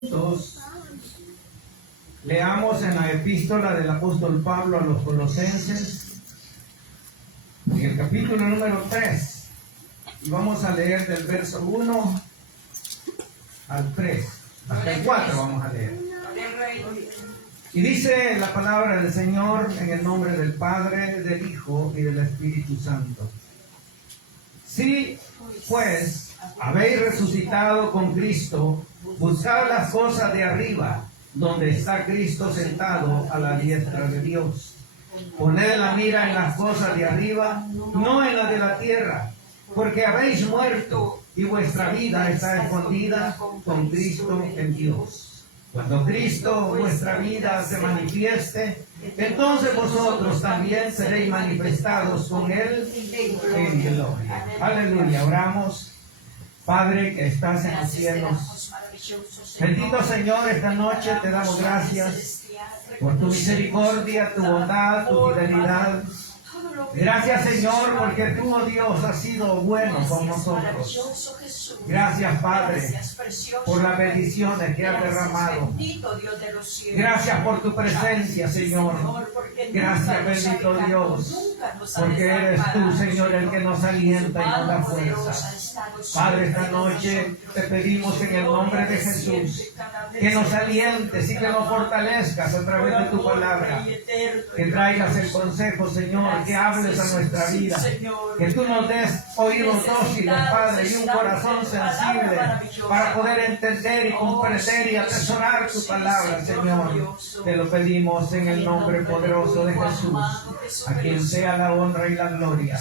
Juntos leamos en la epístola del apóstol Pablo a los Colosenses, en el capítulo número 3, y vamos a leer del verso 1 al 3, hasta el 4 vamos a leer. Y dice la palabra del Señor en el nombre del Padre, del Hijo y del Espíritu Santo. Si pues habéis resucitado con Cristo, buscad las cosas de arriba, donde está Cristo sentado a la diestra de Dios. Poned la mira en las cosas de arriba, no en las de la tierra, porque habéis muerto y vuestra vida está escondida con Cristo en Dios. Cuando Cristo, vuestra vida, se manifieste, entonces vosotros también seréis manifestados con Él en gloria. Aleluya. Oramos. Padre que estás en los cielos, bendito Señor, esta noche te damos gracias por tu misericordia, tu bondad, tu fidelidad. Gracias, Señor, porque tú, oh Dios, has sido bueno con nosotros. Gracias, Padre, por las bendiciones que has derramado. Gracias por tu presencia, Señor. Gracias, bendito Dios, porque eres tú, Señor, el que nos alienta y nos da fuerza. Padre, esta noche te pedimos en el nombre de Jesús que nos alientes y que nos fortalezcas a través de tu palabra, que traigas el consejo, Señor, que hables a nuestra vida, que tú nos des oídos dóciles, Padre, y un corazón sensible para poder entender y comprender y atesorar tu palabra, Señor. Te lo pedimos en el nombre poderoso de Jesús, a quien sea la honra y la gloria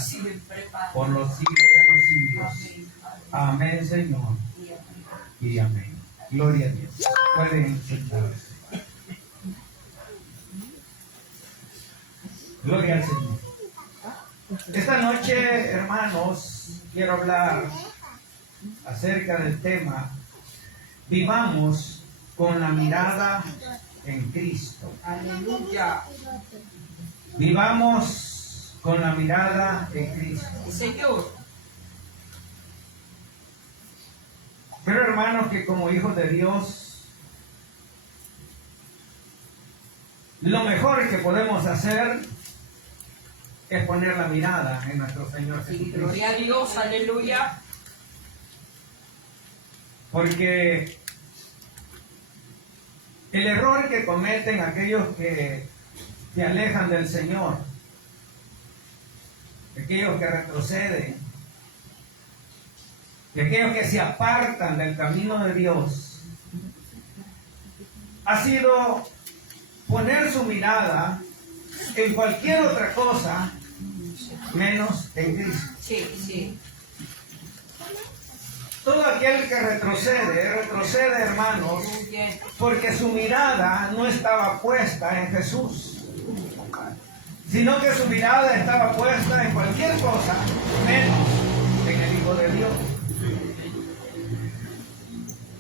por los siglos de los siglos. Amén, Señor, y amén. Gloria a Dios. Pueden sentarse. Gloria al Señor. Esta noche, hermanos, quiero hablar acerca del tema: vivamos con la mirada en Cristo. Aleluya. Vivamos con la mirada en Cristo. Señor. Pero, hermanos, que como hijos de Dios, lo mejor que podemos hacer es poner la mirada en nuestro Señor Jesucristo. Gloria a Dios, aleluya. Porque el error que cometen aquellos que se alejan del Señor, aquellos que retroceden, de aquellos que se apartan del camino de Dios, ha sido poner su mirada en cualquier otra cosa menos en Cristo. Sí. Todo aquel que retrocede, hermanos, porque su mirada no estaba puesta en Jesús, sino que su mirada estaba puesta en cualquier cosa menos en el Hijo de Dios.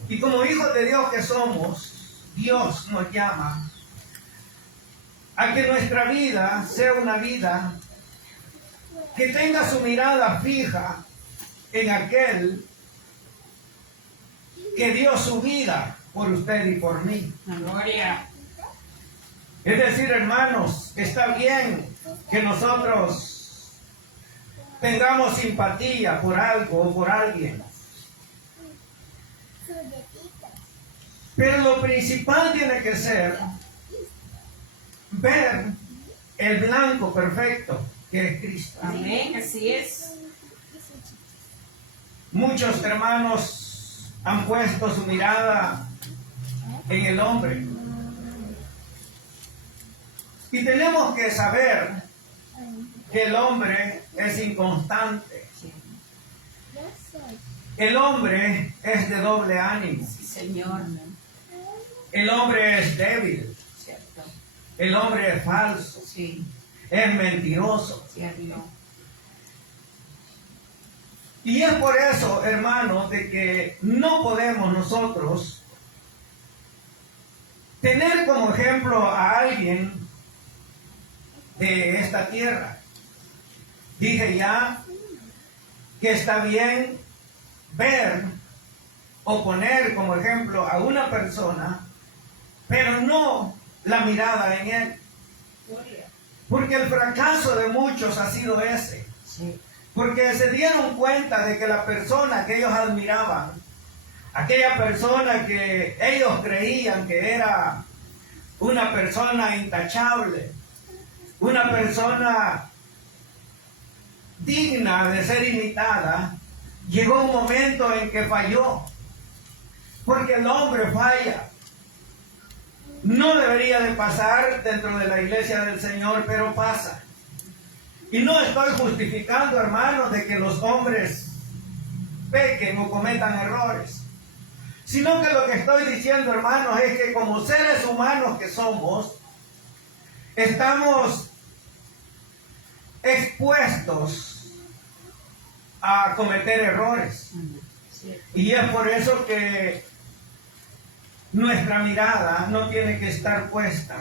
Y como hijos de Dios que somos, Dios nos llama a que nuestra vida sea una vida que tenga su mirada fija en aquel que dio su vida por usted y por mí. Gloria. Es decir, hermanos, está bien que nosotros tengamos simpatía por algo o por alguien, pero lo principal tiene que ser ver el blanco perfecto que es Cristo. Amén, así es. Muchos hermanos han puesto su mirada en el hombre. Y tenemos que saber que el hombre es inconstante. El hombre es de doble ánimo. Sí, Señor. El hombre es débil. Cierto. El hombre es falso. Sí. Es mentiroso. Cierto. Y es por eso, hermanos, de que no podemos nosotros tener como ejemplo a alguien de esta tierra. Dije ya que está bien ver o poner como ejemplo a una persona, pero no la mirada en él. Porque el fracaso de muchos ha sido ese. Sí. Porque se dieron cuenta de que la persona que ellos admiraban, aquella persona que ellos creían que era una persona intachable, una persona digna de ser imitada, llegó un momento en que falló. Porque el hombre falla. No debería de pasar dentro de la iglesia del Señor, pero pasa. Y no estoy justificando, hermanos, de que los hombres pequen o cometan errores, sino que lo que estoy diciendo, hermanos, es que como seres humanos que somos, estamos expuestos a cometer errores. Sí. Y es por eso que nuestra mirada no tiene que estar puesta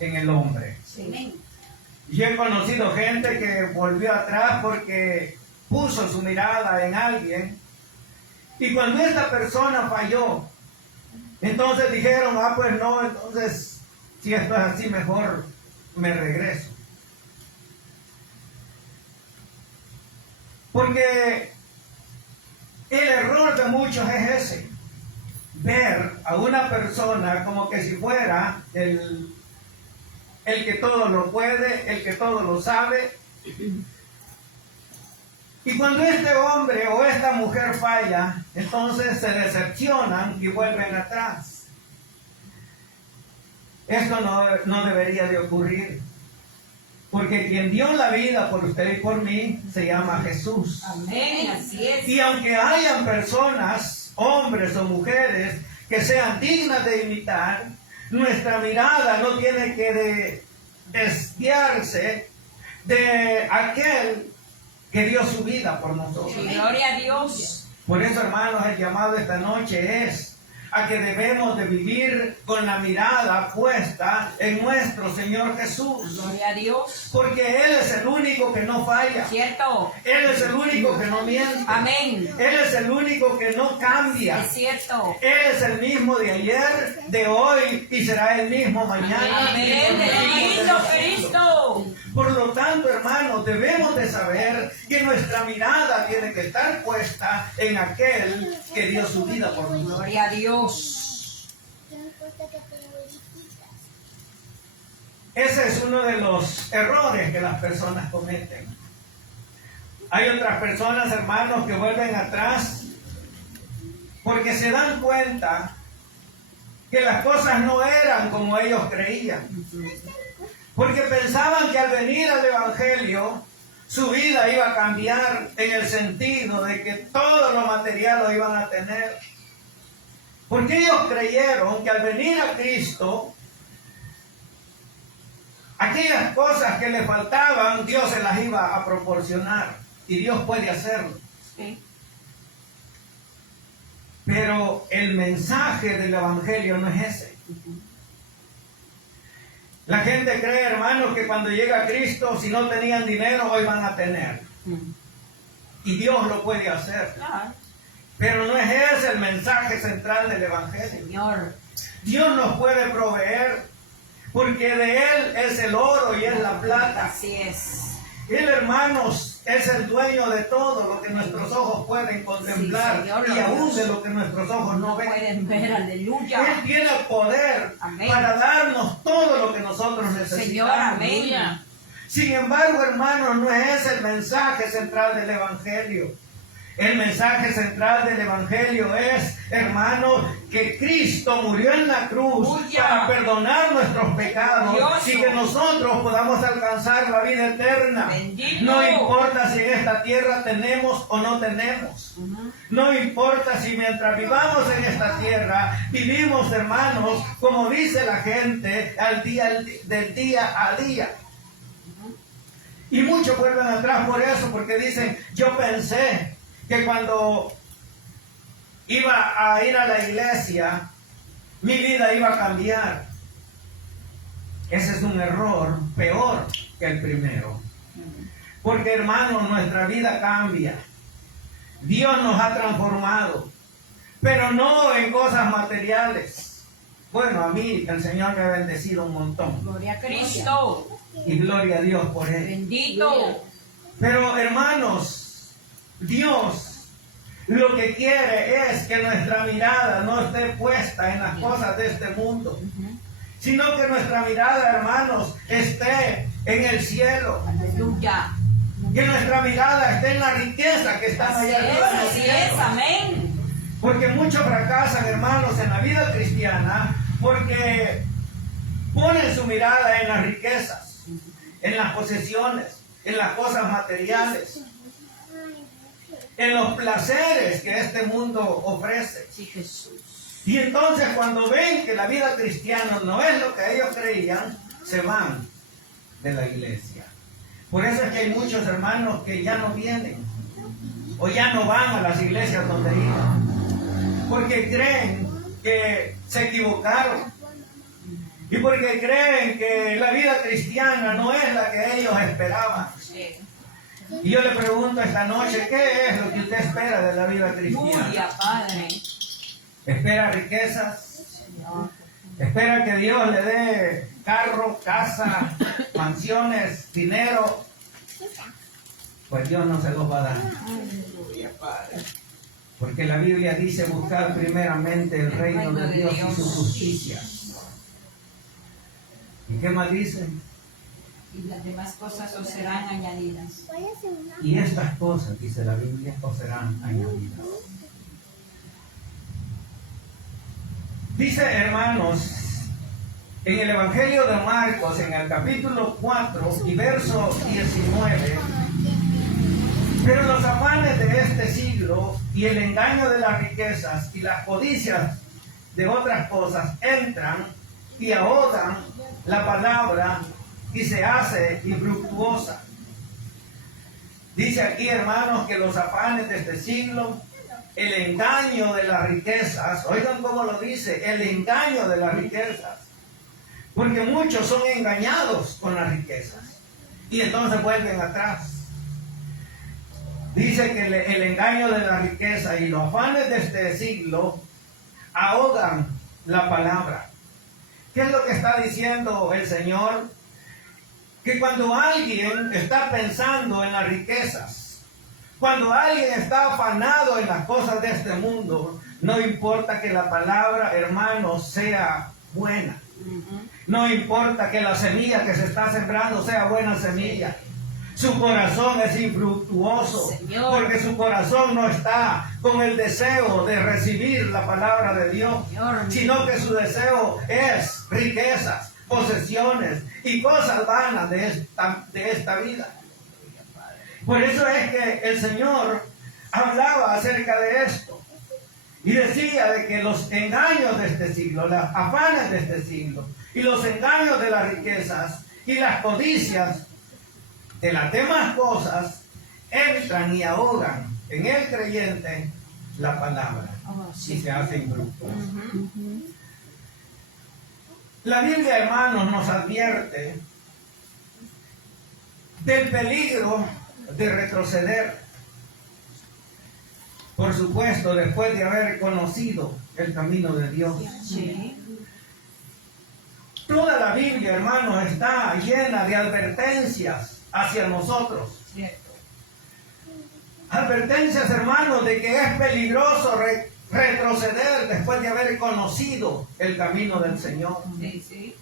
en el hombre. Sí. Yo he conocido gente que volvió atrás porque puso su mirada en alguien, y cuando esta persona falló, entonces dijeron, pues no, entonces si esto es así, mejor me regreso. Porque el error de muchos es ese: ver a una persona como que si fuera el que todo lo puede, el que todo lo sabe. Y cuando este hombre o esta mujer falla, entonces se decepcionan y vuelven atrás. Esto no debería de ocurrir. Porque quien dio la vida por usted y por mí se llama Jesús. Amén, así es. Y aunque hayan personas, hombres o mujeres, que sean dignas de imitar, nuestra mirada no tiene que desviarse de aquel que dio su vida por nosotros. Sí, gloria a Dios. Por eso, hermanos, el llamado esta noche es a que debemos de vivir con la mirada puesta en nuestro Señor Jesús. Gloria a Dios. Porque Él es el único que no falla. Cierto. Él es el único que no miente. Amén. Él es el único que no cambia. Es cierto. Él es el mismo de ayer, de hoy y será el mismo mañana. Amén. Bendito Cristo. Por lo tanto, hermanos, debemos de saber que nuestra mirada tiene que estar puesta en aquel que dio su vida por nosotros. Gloria a Dios. Ese es uno de los errores que las personas cometen. Hay otras personas, hermanos, que vuelven atrás porque se dan cuenta que las cosas no eran como ellos creían. Porque pensaban que al venir al Evangelio, su vida iba a cambiar en el sentido de que todo lo material lo iban a tener. Porque ellos creyeron que al venir a Cristo, aquellas cosas que le faltaban, Dios se las iba a proporcionar. Y Dios puede hacerlo. Sí. Pero el mensaje del Evangelio no es ese. La gente cree, hermanos, que cuando llega Cristo, si no tenían dinero, hoy van a tener. Y Dios lo puede hacer. Claro. Pero no es ese el mensaje central del Evangelio. Señor. Dios nos puede proveer, porque de Él es el oro y es la plata. Así es. Él, hermanos, es el dueño de todo lo que nuestros ojos pueden contemplar, Sí, Señor, y aún de lo que nuestros ojos no ven. Pueden ver, aleluya. Él tiene poder Amén. para darnos todo lo que nosotros necesitamos. Señor, amén. Sin embargo, hermanos, no es ese el mensaje central del Evangelio. El mensaje central del Evangelio es, hermanos, que Cristo murió en la cruz para perdonar nuestros pecados y que nosotros podamos alcanzar la vida eterna. Bendito. No importa si en esta tierra tenemos o no tenemos. No importa si mientras vivamos en esta tierra, vivimos, hermanos, como dice la gente, del día a día. Y muchos vuelven atrás por eso, porque dicen, yo pensé que cuando iba a ir a la iglesia, mi vida iba a cambiar. Ese es un error peor que el primero. Porque, hermanos, nuestra vida cambia. Dios nos ha transformado. pero no en cosas materiales. Bueno, a mí el Señor me ha bendecido un montón. Gloria a Cristo. Y gloria a Dios por él. Bendito. Pero hermanos, Dios lo que quiere es que nuestra mirada no esté puesta en las cosas de este mundo, sino que nuestra mirada, hermanos, esté en el cielo. Aleluya. Que nuestra mirada esté en la riqueza que está Así allá arriba en los es, cielos. amén. Porque muchos fracasan, hermanos, en la vida cristiana porque ponen su mirada en las riquezas, en las posesiones, en las cosas materiales, en los placeres que este mundo ofrece. Sí, Jesús. Y entonces cuando ven que la vida cristiana no es lo que ellos creían, se van de la iglesia. Por eso es que hay muchos hermanos que ya no vienen o ya no van a las iglesias donde iban, porque creen que se equivocaron y porque creen que la vida cristiana no es la que ellos esperaban. Sí. Y yo le pregunto esta noche, ¿qué es lo que usted espera de la vida cristiana? Aleluya, Padre. ¿Espera riquezas? Señor. ¿Espera que Dios le dé carro, casa, mansiones, dinero? Pues Dios no se los va a dar. Aleluya, Padre. Porque la Biblia dice buscar primeramente el reino de Dios y su justicia. ¿Y qué más dice? Y las demás cosas os serán añadidas. Y estas cosas, dice la Biblia, os serán añadidas. Dice, hermanos, en el Evangelio de Marcos, en el capítulo 4 y verso 19, pero los afanes de este siglo y el engaño de las riquezas y las codicias de otras cosas entran y ahogan la palabra y se hace infructuosa. Dice aquí, hermanos, que los afanes de este siglo, el engaño de las riquezas, oigan cómo lo dice, el engaño de las riquezas, porque muchos son engañados con las riquezas y entonces vuelven atrás. Dice que el engaño de la riqueza y los afanes de este siglo ahogan la palabra. ¿Qué es lo que está diciendo el Señor? Que cuando alguien está pensando en las riquezas, cuando alguien está afanado en las cosas de este mundo, no importa que la palabra, hermano, sea buena. No importa que la semilla que se está sembrando sea buena semilla. Su corazón es infructuoso, Señor, porque su corazón no está con el deseo de recibir la palabra de Dios, Señor, sino que su deseo es riquezas, posesiones y cosas vanas de esta vida. Por eso es que el Señor hablaba acerca de esto y decía de que los engaños de este siglo, las afanes de este siglo y los engaños de las riquezas y las codicias de las demás cosas entran y ahogan en el creyente la palabra y se hace infructuosa. La Biblia, hermanos, nos advierte del peligro de retroceder. Por supuesto, después de haber conocido el camino de Dios. sí. Toda la Biblia, hermanos, está llena de advertencias hacia nosotros. Cierto. Advertencias, hermanos, de que es peligroso retroceder después de haber conocido el camino del Señor. Sí, sí.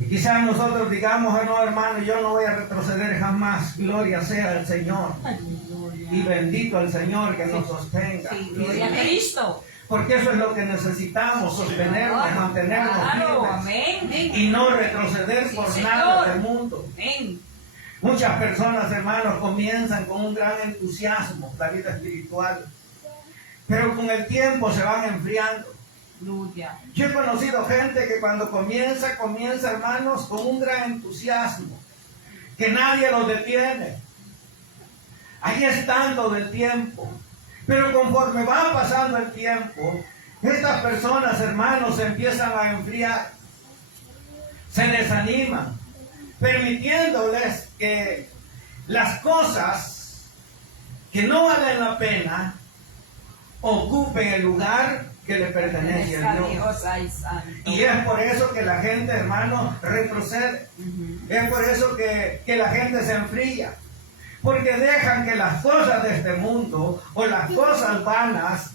Y quizás nosotros digamos, oh, no, hermano, yo no voy a retroceder jamás. Gloria sea al Señor. Aleluya. Y bendito el Señor que nos sostenga. Sí, gloria a Cristo. Porque eso es lo que necesitamos, sostenernos, mantenernos Claro, firmes amén. y no retroceder Sí, por Señor. nada del mundo. Amén. Muchas personas, hermanos, comienzan con un gran entusiasmo la vida espiritual, pero con el tiempo se van enfriando. Aleluya. Yo he conocido gente que cuando comienza, hermanos, con un gran entusiasmo, que nadie los detiene. Ahí están todo el tiempo. Pero conforme va pasando el tiempo, estas personas, hermanos, se empiezan a enfriar, se desaniman, permitiéndoles que las cosas que no valen la pena ocupen el lugar que le pertenece a Dios. Dios, ay, santo. Y es por eso que la gente, hermano, retrocede. Es por eso que la gente se enfría. Porque dejan que las cosas de este mundo o las cosas vanas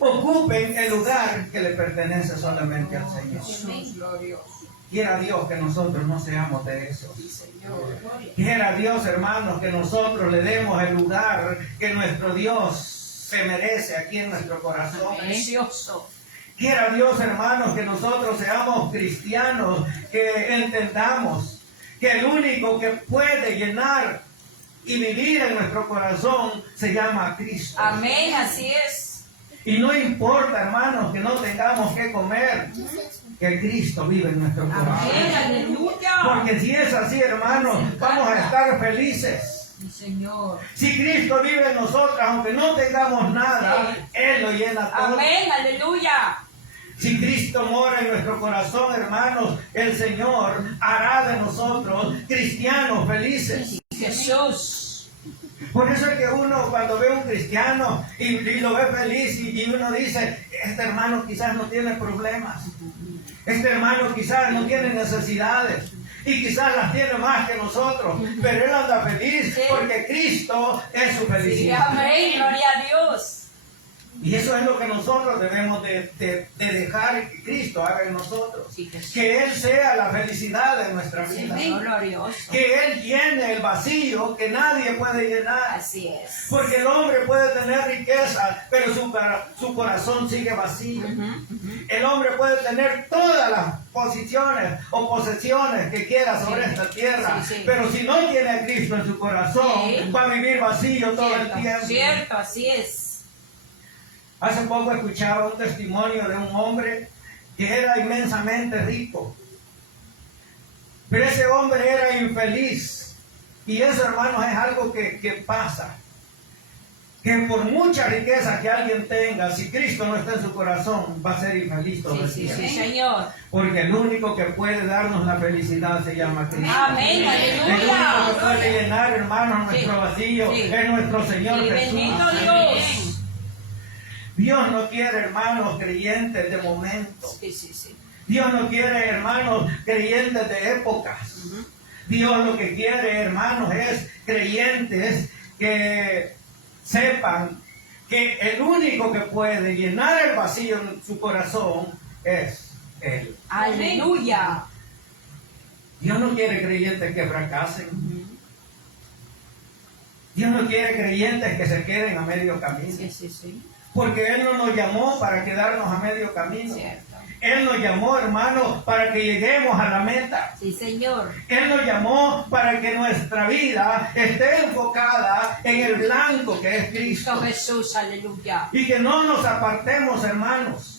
ocupen el lugar que le pertenece solamente al Señor. Jesús, glorioso. Quiera Dios que nosotros no seamos de esos. Sí, Señor. Quiera Dios, hermanos, que nosotros le demos el lugar que nuestro Dios se merece aquí en nuestro corazón. Precioso. Quiera Dios, hermanos, que nosotros seamos cristianos, que entendamos que el único que puede llenar y vivir en nuestro corazón se llama Cristo. Amén, así es. Y no importa, hermanos, que no tengamos que comer, que Cristo vive en nuestro corazón. Amén, aleluya. Porque si es así, hermanos, vamos a estar felices. Sí, Señor. Si Cristo vive en nosotros, aunque no tengamos nada, Él lo llena todo. Amén, aleluya. Si Cristo mora en nuestro corazón, hermanos, el Señor hará de nosotros cristianos felices. Jesús. Por eso es que uno cuando ve a un cristiano y lo ve feliz y uno dice, este hermano quizás no tiene problemas. Este hermano quizás no tiene necesidades. Y quizás las tiene más que nosotros. Pero él anda feliz porque Cristo es su Sí, felicidad. amén, gloria a Dios. Y eso es lo que nosotros debemos de dejar que Cristo haga en nosotros. Sí, Jesús. Que Él sea la felicidad de nuestra vida. Señor glorioso. Que Él llene el vacío que nadie puede llenar. Así es. Porque el hombre puede tener riqueza, pero su corazón sigue vacío. El hombre puede tener todas las posiciones o posesiones que quiera sobre esta tierra, Sí, sí. pero si no tiene a Cristo en su corazón, Sí. va a vivir vacío todo el tiempo. Cierto, así es. Hace poco escuchaba un testimonio de un hombre que era inmensamente rico, pero ese hombre era infeliz. Y eso, hermanos, es algo que pasa. Que por mucha riqueza que alguien tenga, si Cristo no está en su corazón, va a ser infeliz todo el Sí, tiempo. sí, Señor. Porque el único que puede darnos la felicidad se llama Cristo. Amén, El único que aleluya. puede llenar, hermanos, nuestro Sí, vacío sí. es nuestro Señor Sí, Jesús. bendito Dios. Dios no quiere, hermanos, creyentes de momento. Sí, sí, sí. Dios no quiere, hermanos, creyentes de épocas. Dios lo que quiere, hermanos, es creyentes que sepan que el único que puede llenar el vacío en su corazón es Él. Aleluya. Dios no quiere creyentes que fracasen. Dios no quiere creyentes que se queden a medio camino. Sí, sí, sí. Porque Él no nos llamó para quedarnos a medio camino. Cierto. Él nos llamó, hermano, para que lleguemos a la meta. Sí, Señor. Él nos llamó para que nuestra vida esté enfocada en el blanco que es Cristo Cristo. Jesús, aleluya. Y que no nos apartemos, hermanos.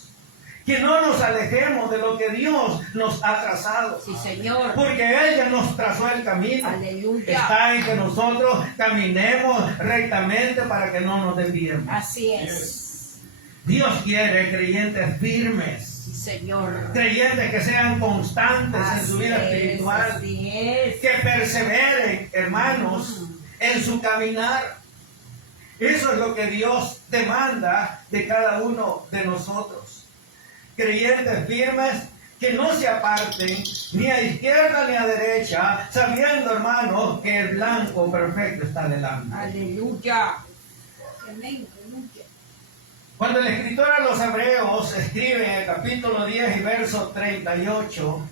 Que no nos alejemos de lo que Dios nos ha trazado. Sí, Señor. Porque Él ya nos trazó el camino. Aleluya. Está en que nosotros caminemos rectamente para que no nos desviemos. Así es. Dios quiere creyentes firmes. Sí, Señor. Creyentes que sean constantes en su vida espiritual. Así es. Que perseveren, hermanos, en su caminar. Eso es lo que Dios demanda de cada uno de nosotros. Creyentes firmes que no se aparten ni a izquierda ni a derecha, sabiendo, hermanos, que el blanco perfecto está delante. Aleluya. Cuando el escritor a los Hebreos escribe en el capítulo 10 y verso 38,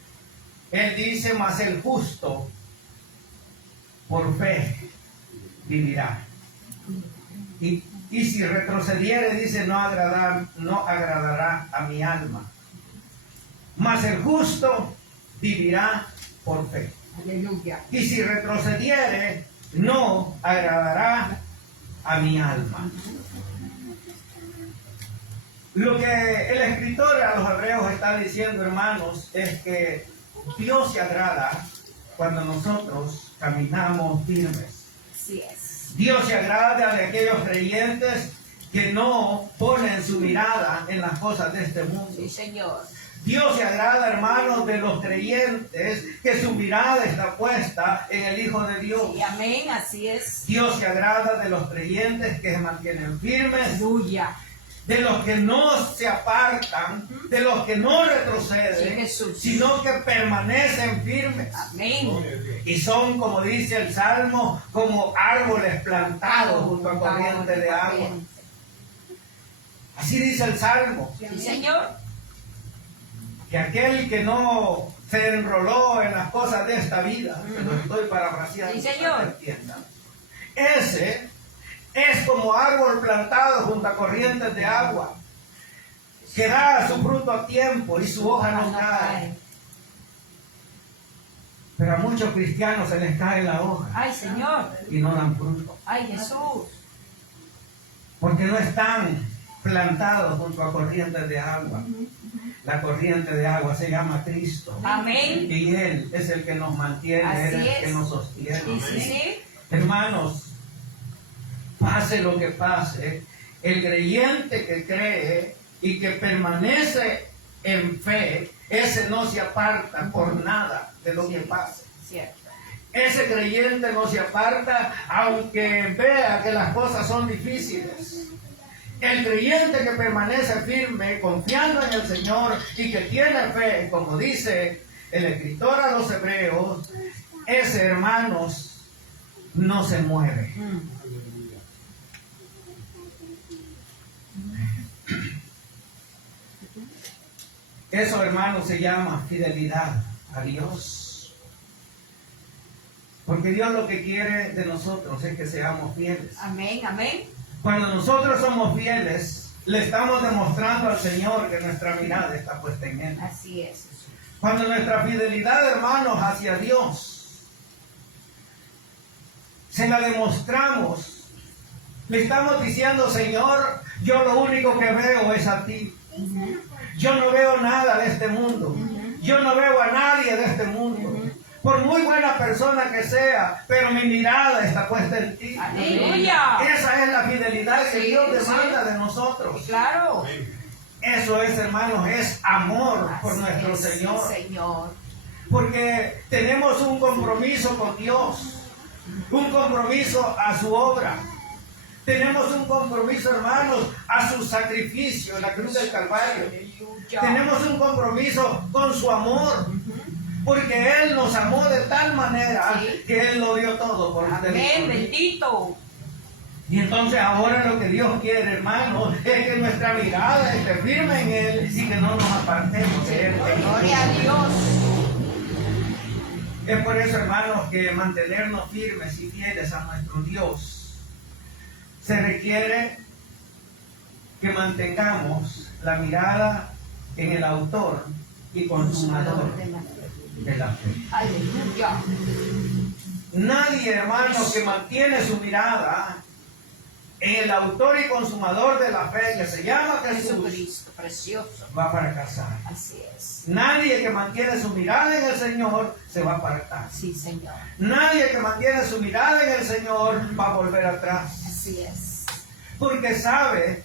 él dice, mas el justo por fe vivirá. Y si retrocediere, dice, no agradará a mi alma. Mas el justo vivirá por fe. Aleluya. Y si retrocediere, no agradará a mi alma. Lo que el escritor a los Hebreos está diciendo, hermanos, es que Dios se agrada cuando nosotros caminamos firmes. Así es. Dios se agrada de aquellos creyentes que no ponen su mirada en las cosas de este mundo. Sí, Señor. Dios se agrada, hermanos, de los creyentes que su mirada está puesta en el Hijo de Dios. Sí, amén, así es. Dios se agrada de los creyentes que se mantienen firmes. Aleluya. de los que no se apartan, de los que no Sí, retroceden, Jesús. sino que permanecen firmes. Amén. Y son, como dice el Salmo, como árboles plantados junto a corriente de agua. Así dice el Salmo, Sí, Señor. que aquel que no se enroló en las cosas de esta vida, que lo estoy parafraseando, Sí, señor. para que entiendan, ese es como árbol plantado junto a corrientes de agua, que da su fruto a tiempo y su hoja no cae. Pero a muchos cristianos se les cae la hoja Ay, Señor. y no dan fruto, Ay, Jesús. porque no están plantados junto a corrientes de agua. La corriente de agua se llama Cristo. Amén. Y Él es el que nos mantiene, Él es Así el que es. nos sostiene. Sí, sí, sí. Hermanos, pase lo que pase, el creyente que cree y que permanece en fe, ese no se aparta por nada de lo que pase. Cierto. Ese creyente no se aparta aunque vea que las cosas son difíciles. El creyente que permanece firme, confiando en el Señor y que tiene fe, como dice el escritor a los Hebreos, ese, hermanos, no se mueve. Eso, hermanos, se llama fidelidad a Dios. Porque Dios lo que quiere de nosotros es que seamos fieles. Amén, amén. Cuando nosotros somos fieles, le estamos demostrando al Señor que nuestra mirada está puesta en Él. Así es, Jesús. Cuando nuestra fidelidad, hermanos, hacia Dios, se la demostramos, le estamos diciendo, Señor, yo lo único que veo es a ti. Yo no veo nada de este mundo. Yo no veo a nadie de este mundo. Por muy buena persona que sea, pero mi mirada está puesta en ti. Aleluya. Esa es la fidelidad que Sí, Dios demanda sí. de nosotros. Claro. Eso es, hermanos, es amor por Así nuestro es, sí, Señor. Señor. Porque tenemos un compromiso con Dios, un compromiso a su obra. Tenemos un compromiso, hermanos, a su sacrificio en la cruz del Calvario. Aleluya. Tenemos un compromiso con su amor, porque Él nos amó de tal manera Sí. que Él lo dio todo por usted. Amén, bendito. Y entonces ahora lo que Dios quiere, hermanos, es que nuestra mirada esté firme en Él y que no nos apartemos de Él. Gloria a Dios. Es por eso, hermanos, que mantenernos firmes y fieles a nuestro Dios se requiere que mantengamos la mirada en el autor y consumador de la fe. Aleluya. Nadie, hermanos, que mantiene su mirada en el autor y consumador de la fe, que se llama Jesús, Jesucristo, precioso. va a fracasar. Así es. Nadie que mantiene su mirada en el Señor se va a apartar. Sí, Señor. Nadie que mantiene su mirada en el Señor va a volver atrás. Así es. Porque sabe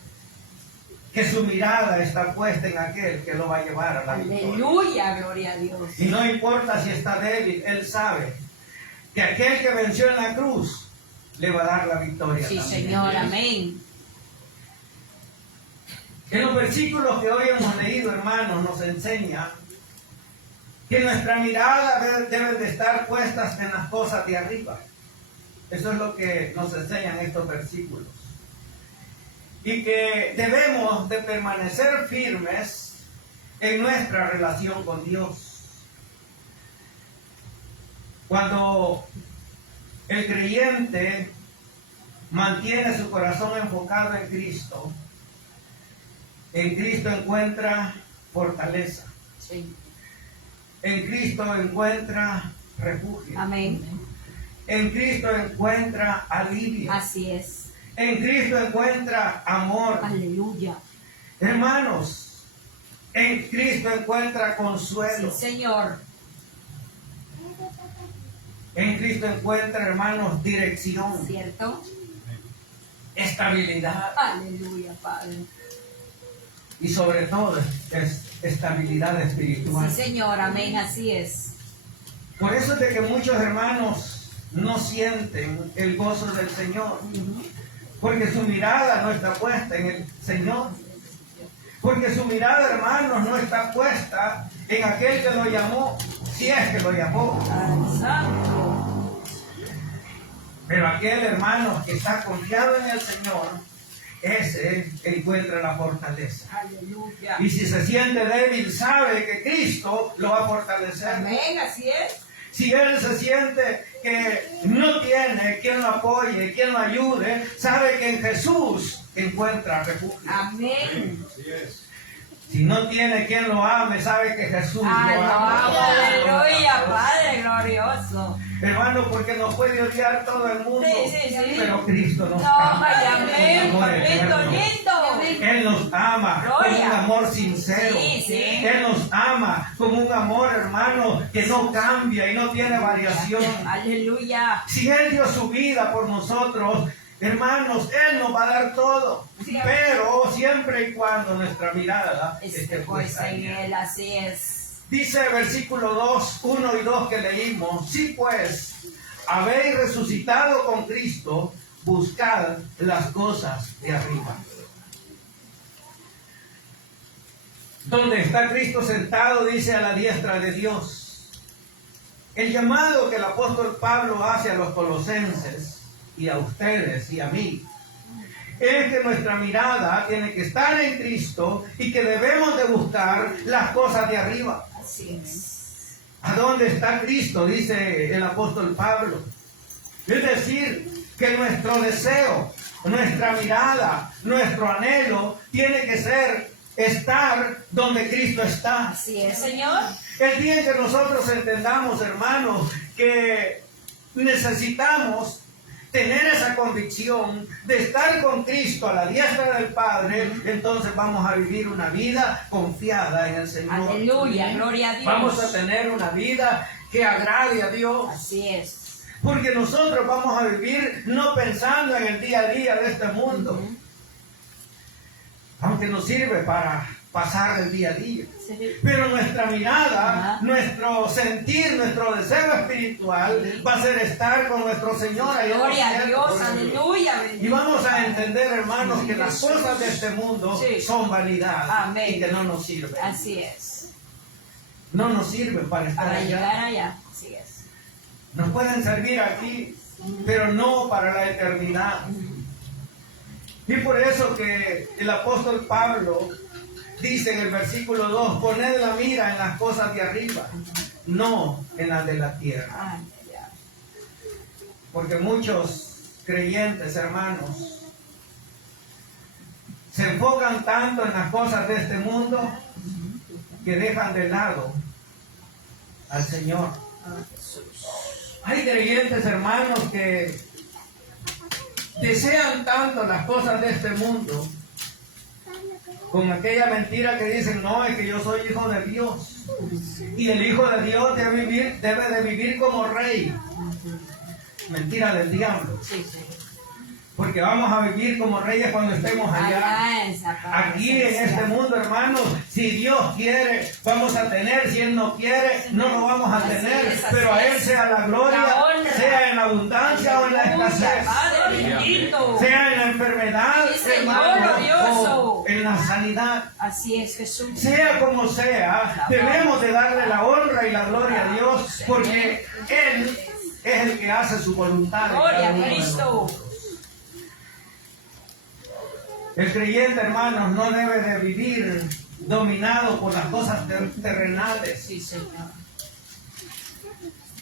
que su mirada está puesta en aquel que lo va a llevar a la victoria. Aleluya, gloria a Dios. Y no importa si está débil, él sabe que aquel que venció en la cruz le va a dar la victoria. Sí, también. Señor, amén. En los versículos que hoy hemos leído, hermanos, nos enseña que nuestra mirada debe de estar puestas en las cosas de arriba. Eso es lo que nos enseñan estos versículos. Y que debemos de permanecer firmes en nuestra relación con Dios. Cuando el creyente mantiene su corazón enfocado en Cristo encuentra fortaleza. Sí. En Cristo encuentra refugio. Amén. En Cristo encuentra alivio. Así es. En Cristo encuentra amor. Aleluya. Hermanos, en Cristo encuentra Sí, consuelo. Señor. En Cristo encuentra, hermanos, dirección, ¿Cierto? estabilidad Aleluya, Padre. y sobre todo es estabilidad espiritual. Sí, Señor, amén, así es. Por eso es de que muchos hermanos no sienten el gozo del Señor, porque su mirada no está puesta en el Señor. Porque su mirada, hermanos, no está puesta en aquel que lo llamó, si es que lo llamó. Al Santo. Pero aquel, hermano, que está confiado en el Señor, ese encuentra la fortaleza. Aleluya. Y si se siente débil, sabe que Cristo lo va a fortalecer. Amén, así es. Si él se siente que no tiene quien lo apoye, quien lo ayude, sabe que en Jesús encuentra refugio. Amén. Si no tiene quien lo ame, sabe que Jesús lo ama. Aleluya, Padre glorioso. Hermano, porque nos puede odiar todo el mundo, Sí. pero Cristo nos No, ama. amén, Amor lindo, eterno. lindo. Él nos ama con Gloria. un amor sincero. Sí. Él nos ama con un amor, hermano, que no cambia y no tiene variación. Aleluya. Si Él dio su vida por nosotros, hermanos, Él nos va a dar todo. Sí. Pero siempre y cuando nuestra mirada esté Pues puesta en en Él. él, así es. Dice versículo 2, 1 y 2 que leímos: si pues habéis resucitado con Cristo, buscad las cosas de arriba, donde está Cristo sentado, dice, a la diestra de Dios. El llamado que el apóstol Pablo hace a los colosenses y a ustedes y a mí es que nuestra mirada tiene que estar en Cristo y que debemos de buscar las cosas de arriba. Así es. ¿A dónde está Cristo? Dice el apóstol Pablo. Es decir, que nuestro deseo, nuestra mirada, nuestro anhelo tiene que ser estar donde Cristo está. Así es, Señor. El día en que nosotros entendamos, hermanos, que necesitamos tener esa convicción de estar con Cristo a la diestra del Padre, entonces vamos a vivir una vida confiada en el Señor. Aleluya, gloria a Dios. Vamos a tener una vida que agrade a Dios. Así es. Porque nosotros vamos a vivir no pensando en el día a día de este mundo, aunque nos sirve para pasar el día a día. Sí. Pero nuestra mirada, Ajá. nuestro sentir, nuestro deseo espiritual va a ser estar con nuestro Señor allá en los Gloria a cielos. Dios, aleluya. Y vamos a entender, hermanos, que las Jesús. cosas de este mundo Sí. son vanidad Amén. y que no nos sirven. Así es. No nos sirven para estar Para allá. llegar allá. Así es. Nos pueden servir aquí, pero no para la eternidad. Y por eso que el apóstol Pablo dice en el versículo 2, poned la mira en las cosas de arriba, no en las de la tierra. Ay, ya. Porque muchos creyentes, hermanos, se enfocan tanto en las cosas de este mundo que dejan de lado al Señor. Hay creyentes, hermanos, que desean tanto las cosas de este mundo, con aquella mentira que dicen, no, es que yo soy hijo de Dios. Y el hijo de Dios debe de vivir como rey. Mentira del diablo. Sí, sí. Porque vamos a vivir como reyes cuando estemos allá. Allá en esa parte Aquí en celestial. este mundo, hermanos, si Dios quiere, vamos a tener. Si Él no quiere, no lo vamos a Así tener. es, así Pero a Él es. sea la gloria, La honra. sea en la abundancia o en la Aleluya, escasez. Padre bendito. Sea en la enfermedad, Sí, Señor, hermano, glorioso. o en la sanidad. Así es, Jesús. Sea como sea, debemos de darle la honra y la gloria a Dios, porque Él es el que hace su voluntad. en Gloria cada a uno de Cristo. nosotros. El creyente, hermanos, no debe de vivir dominado por las cosas terrenales, Sí, Señor.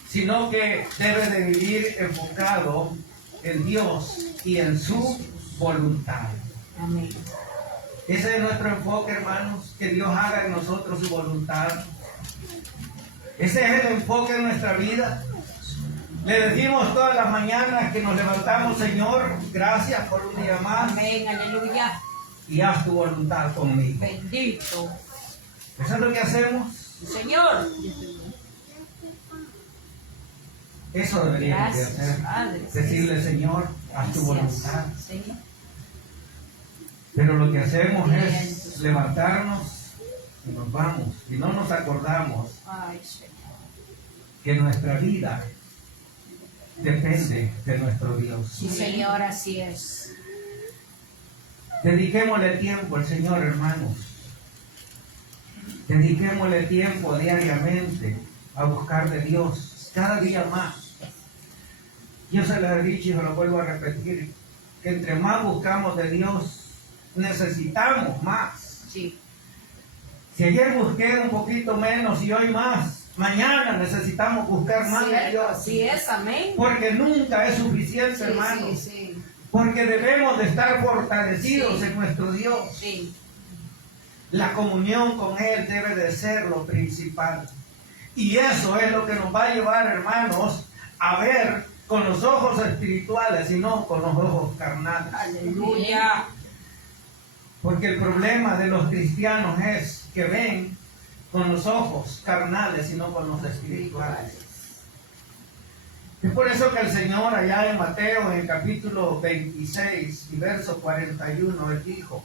sino que debe de vivir enfocado en Dios y en su voluntad. Amén. Ese es nuestro enfoque, hermanos, que Dios haga en nosotros su voluntad. Ese es el enfoque de nuestra vida. Le decimos todas las mañanas que nos levantamos, Señor, gracias por un día más Amén, aleluya. y haz tu voluntad conmigo. Bendito. Eso es lo que hacemos. Señor. Eso deberíamos de Gracias, hacer. Padre. Decirle, Señor, haz tu Gracias, voluntad. Señor. Pero lo que hacemos es Bien. levantarnos y nos vamos. Y no nos acordamos Ay, Señor. que nuestra vida depende de nuestro Dios. Sí, Señor, así es. Dediquémosle tiempo al Señor, hermanos. Dediquémosle tiempo diariamente a buscar de Dios, cada día más. Yo se lo he dicho y se lo vuelvo a repetir, que entre más buscamos de Dios, necesitamos más. Sí. Si ayer busqué un poquito menos y hoy más, mañana necesitamos buscar más de Dios. Así es, amén. Porque nunca es suficiente, hermano. Sí, sí. Porque debemos de estar fortalecidos Sí. en nuestro Dios. Sí. La comunión con Él debe de ser lo principal. Y eso es lo que nos va a llevar, hermanos, a ver con los ojos espirituales y no con los ojos carnales. Aleluya. Porque el problema de los cristianos es que ven con los ojos carnales y no con los espirituales. Es por eso que el Señor allá en Mateo, en el capítulo 26 y verso 41, Él dijo: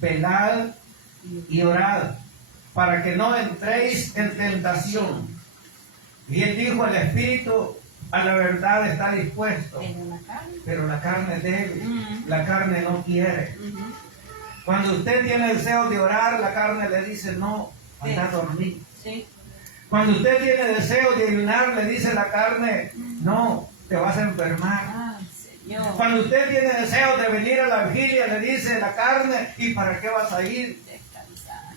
velad y orad para que no entréis en tentación. Y Él dijo: el espíritu a la verdad está dispuesto, pero la carne es débil, la carne no quiere. Cuando usted tiene deseo de orar, la carne le dice: no, anda a dormir. Sí. Cuando usted tiene deseo de ayunar, le dice la carne: no, te vas a enfermar. Ay, Señor. Cuando usted tiene deseo de venir a la vigilia, le dice la carne: ¿y para qué vas a ir? Descansar.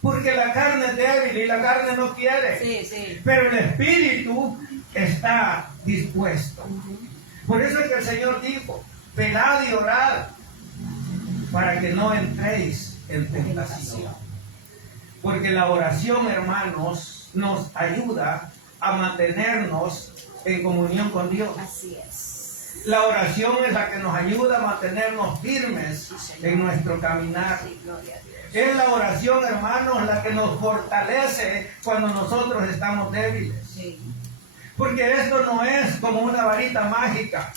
Porque la carne es débil y la carne no quiere. Sí, sí. Pero el espíritu está dispuesto. Por eso es que el Señor dijo: velad y orad para que no entréis en tentación. Porque la oración, hermanos, nos ayuda a mantenernos en comunión con Dios. Así es. La oración es la que nos ayuda a mantenernos firmes en nuestro caminar. Sí, gloria a Dios. Es la oración, hermanos, la que nos fortalece cuando nosotros estamos débiles. Sí. Porque esto no es como una varita mágica.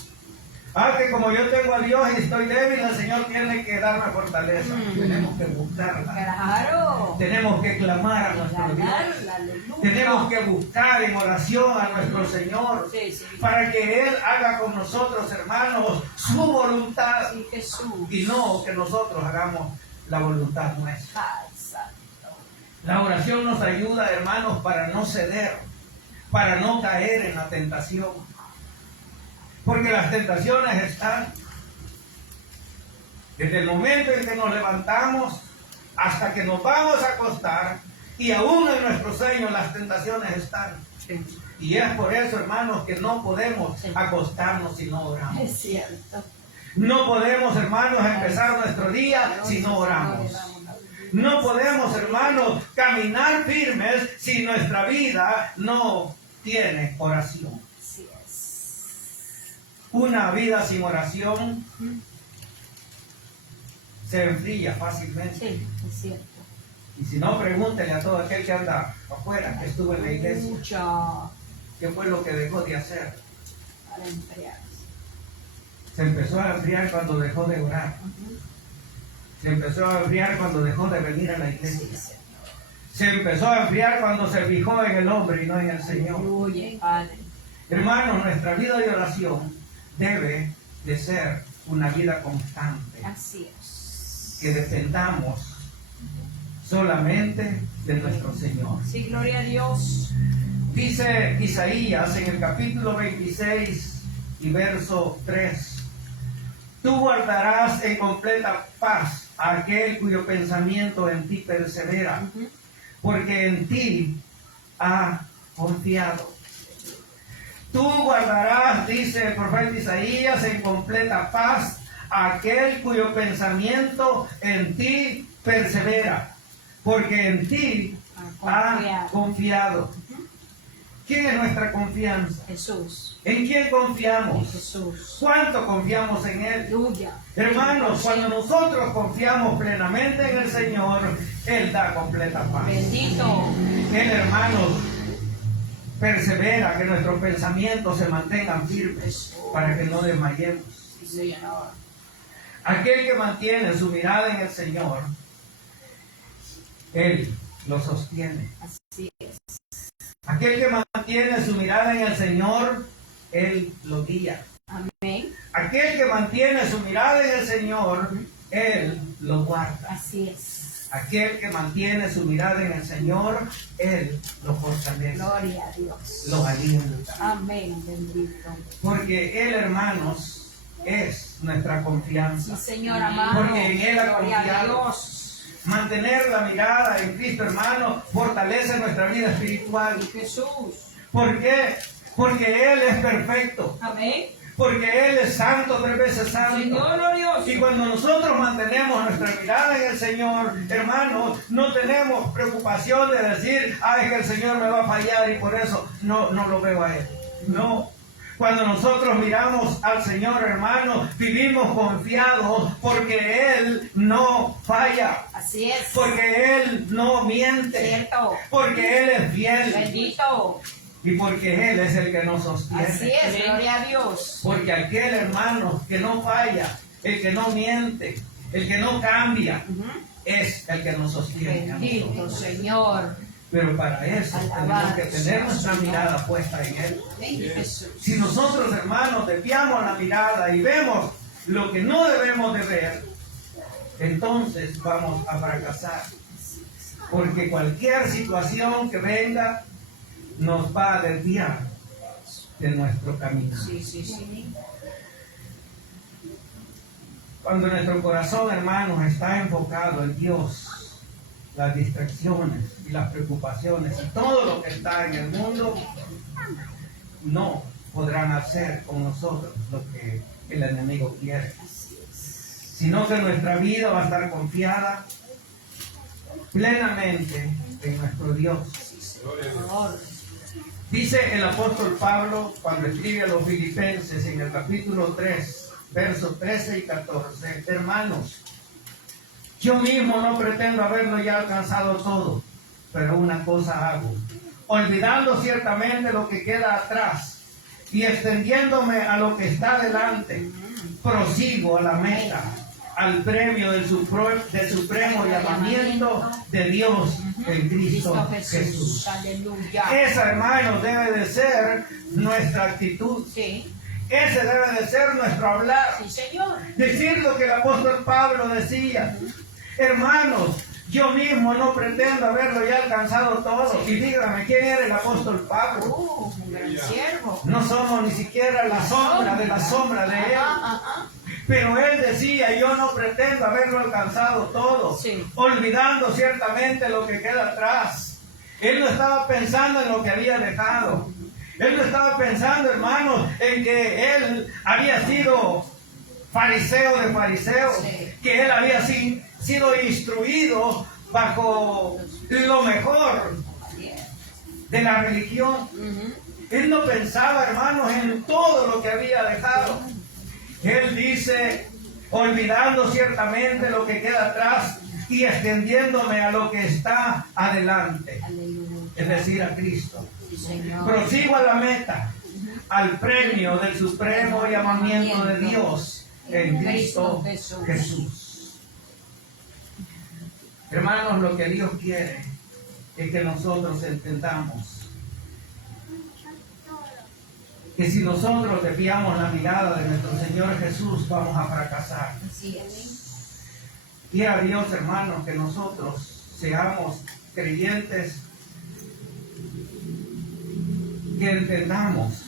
Que como yo tengo a Dios y estoy débil, el Señor tiene que darme fortaleza. Tenemos que buscarla. Claro. Tenemos que clamar a nuestro Dios. Aleluya. Tenemos que buscar en oración a nuestro Señor. Sí, sí. Para que Él haga con nosotros, hermanos, su voluntad. Sí, Jesús. Y no que nosotros hagamos la voluntad nuestra. Ay, santo. La oración nos ayuda, hermanos, para no ceder, para no caer en la tentación. Porque las tentaciones están desde el momento en que nos levantamos hasta que nos vamos a acostar, y aún en nuestros sueños las tentaciones están. Sí. Y es por eso, hermanos, que no podemos acostarnos si no oramos. Es cierto. No podemos, hermanos, empezar nuestro día si no oramos. No podemos, hermanos, caminar firmes si nuestra vida no tiene oración. Así es. Una vida sin oración se enfría fácilmente. Sí, es cierto. Y si no, pregúntele a todo aquel que anda afuera, que estuvo en la iglesia, Mucho qué fue lo que dejó de hacer. para enfriarse. Se empezó a enfriar cuando dejó de orar. Se empezó a enfriar cuando dejó de venir a la Sí, iglesia. Señor. Se empezó a enfriar cuando se fijó en el hombre y no en el Señor. Aleluya, Padre. Hermanos, nuestra vida de oración debe de ser una vida constante. Así es. Que dependamos solamente de nuestro Señor. Sí, gloria a Dios. Dice Isaías en el capítulo 26 y verso 3: tú guardarás en completa paz a aquel cuyo pensamiento en ti persevera, porque en ti ha confiado. Tú guardarás, dice el profeta Isaías, en completa paz a aquel cuyo pensamiento en ti persevera, porque en ti ha confiado. ¿Quién es nuestra confianza? Jesús. ¿En quién En confiamos? Jesús. ¿Cuánto confiamos en Él? Aleluya. Hermanos, cuando nosotros confiamos plenamente en el Señor, Él da completa paz. Bendito. Él, hermanos, persevera que nuestros pensamientos se mantengan firmes para que no desmayemos. Sí, Señor. Aquel que mantiene su mirada en el Señor, Él lo sostiene. Así es. Aquel que mantiene su mirada en el Señor, Él lo guía. Amén. Aquel que mantiene su mirada en el Señor, Él lo guarda. Así es. Aquel que mantiene su mirada en el Señor, Él lo fortalece, Gloria a Dios. lo alienta. Amén, bendito. Porque Él, hermanos, es nuestra Sí, confianza. Señor amado. Porque en Él ha Gloria a confiado. Dios. Mantener la mirada en Cristo, hermano, fortalece nuestra vida espiritual. Jesús. ¿Por qué? Porque Él es perfecto. Amén. Porque Él es santo, 3 veces santo. Señor glorioso. Y cuando nosotros mantenemos nuestra mirada en el Señor, hermanos, no tenemos preocupación de decir, ay, que el Señor me va a fallar y por eso no lo veo a Él. No. Cuando nosotros miramos al Señor, hermanos, vivimos confiados porque Él no falla. Así es. Porque Él no miente. Cierto. Porque Él es fiel. Bendito. Y porque Él es el que nos sostiene. Así es. Gloria a Dios. Porque aquel hermano que no falla, el que no miente, el que no cambia, es el que nos sostiene. a Bendito nosotros. Señor. Pero para eso tenemos que tener nuestra mirada puesta en Él. Ven, Jesús. Si nosotros, hermanos, desviamos la mirada y vemos lo que no debemos de ver, entonces vamos a fracasar. Porque cualquier situación que venga nos va a desviar de nuestro camino. Sí, sí, sí. Cuando nuestro corazón, hermanos, está enfocado en Dios, las distracciones y las preocupaciones y todo lo que está en el mundo no podrán hacer con nosotros lo que el enemigo quiere, sino que nuestra vida va a estar confiada plenamente en nuestro Dios. Dice el apóstol Pablo cuando escribe a los Filipenses en el capítulo 3, versos 13 y 14, hermanos, yo mismo no pretendo haberlo ya alcanzado todo, pero una cosa hago, olvidando ciertamente lo que queda atrás y extendiéndome a lo que está delante, prosigo a la meta, al premio del supremo llamamiento de Dios en Cristo Jesús. Aleluya. Esa, hermanos, debe de ser nuestra actitud. Sí. Ese debe de ser nuestro hablar. Sí, Señor. Decir lo que el apóstol Pablo decía. Hermanos, yo mismo no pretendo haberlo ya alcanzado todo. Y dígame, ¿quién era el apóstol Pablo? Un gran siervo. No somos ni siquiera la sombra de él. Ajá. Pero él decía, yo no pretendo haberlo alcanzado todo, Sí. olvidando ciertamente lo que queda atrás. Él no estaba pensando en lo que había dejado. Él no estaba pensando, hermanos, en que él había sido fariseo de fariseos, Sí. que él había sido instruido bajo lo mejor de la religión. Él no pensaba, hermanos, en todo lo que había dejado. Él dice, olvidando ciertamente lo que queda atrás y extendiéndome a lo que está adelante, Aleluya. es decir, a Cristo. Sí, Señor. Prosigo a la meta, al premio del supremo llamamiento de Dios en Cristo Jesús. Hermanos, lo que Dios quiere es que nosotros entendamos que si nosotros desviamos la mirada de nuestro Señor Jesús, vamos a fracasar. Así es. Quiera Dios, hermanos, que nosotros seamos creyentes, que entendamos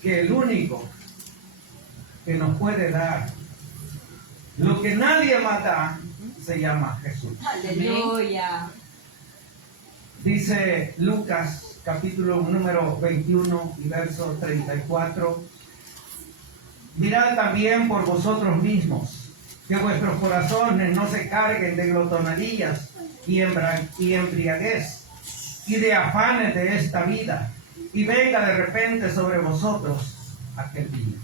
que el único que nos puede dar lo que nadie más da, se llama Jesús. Aleluya. Dice Lucas capítulo número 21 y verso 34. Mirad también por vosotros mismos, que vuestros corazones no se carguen de glotonerías y embriaguez y de afanes de esta vida, y venga de repente sobre vosotros aquel día.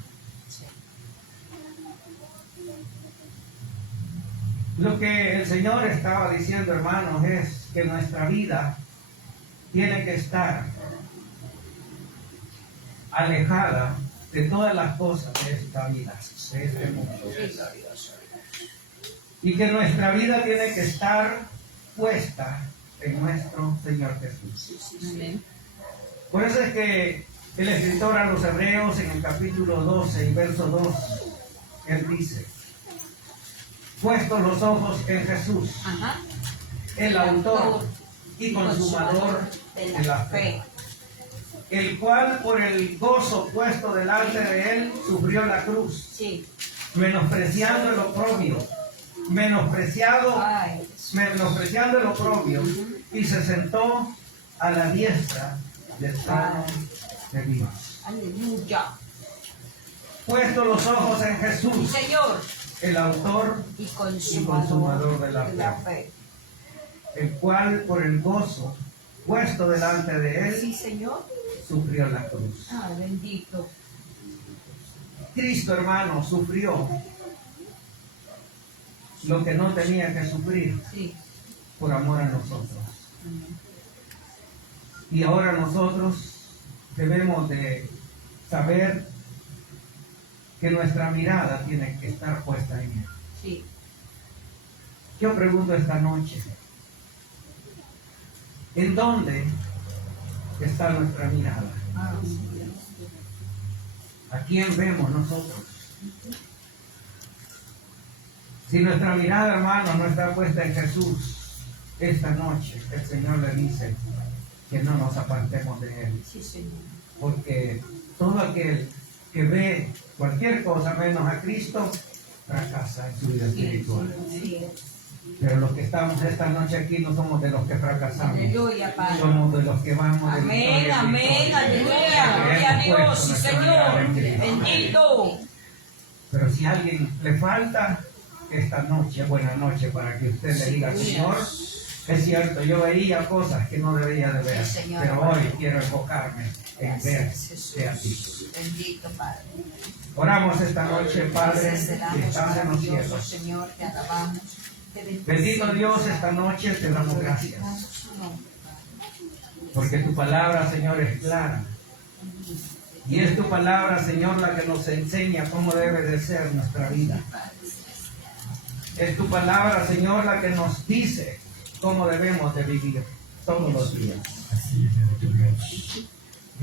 Lo que el Señor estaba diciendo, hermanos, es que nuestra vida tiene que estar alejada de todas las cosas de esta vida, de este mundo. Y que nuestra vida tiene que estar puesta en nuestro Señor Jesús. Amén. Por eso es que el escritor a los Hebreos en el capítulo 12 y verso 2, él dice, puestos los ojos en Jesús, Ajá. el autor y consumador de la fe, el cual por el gozo puesto delante de él sufrió la cruz, Sí. menospreciando el oprobio, Ay, menospreciando el oprobio, y se sentó a la diestra del trono de Dios. aleluya. Puesto los ojos en Sí, Jesús, Señor. el autor Y consumador consumador de la de la fe. el cual por el gozo puesto delante de Sí, él Señor. sufrió la cruz. Ah, bendito. Cristo, hermano, sufrió lo que no tenía que sufrir Sí. por amor a nosotros. Y ahora nosotros debemos de saber que nuestra mirada tiene que estar puesta en él. Sí. Yo pregunto esta noche, ¿en dónde está nuestra mirada? Ah, ¿A quién vemos nosotros? Si nuestra mirada, hermano, no está puesta en Jesús, esta noche el Señor le dice que no nos apartemos de Él. sí, Señor. Porque todo aquel que ve cualquier cosa menos a Cristo, fracasa en su vida Sí, espiritual. sí. Pero los que estamos esta noche aquí no somos de los que fracasamos. Aleluya, Padre. Somos de los que vamos de Amén, victoria en amén, victoria. aleluya. Gloria a Dios, sí, Señor. Bendito. Pero si a alguien le falta, esta noche, buena noche, para que usted le diga, Señor, es cierto, yo veía cosas que no debía de ver, Sí, Señor. pero hoy quiero enfocarme en Gracias, Jesús. verte a ti. Bendito, Padre. Oramos esta noche, Padre, Gracias te que damos, estás en los maravilloso, cielos. Señor, te alabamos. Te bendecimos. Bendito Dios, esta noche te damos gracias, porque tu palabra, Señor, es clara. Y es tu palabra, Señor, la que nos enseña cómo debe de ser nuestra vida. Es tu palabra, Señor, la que nos dice cómo debemos de vivir todos los días. Así es, Dios.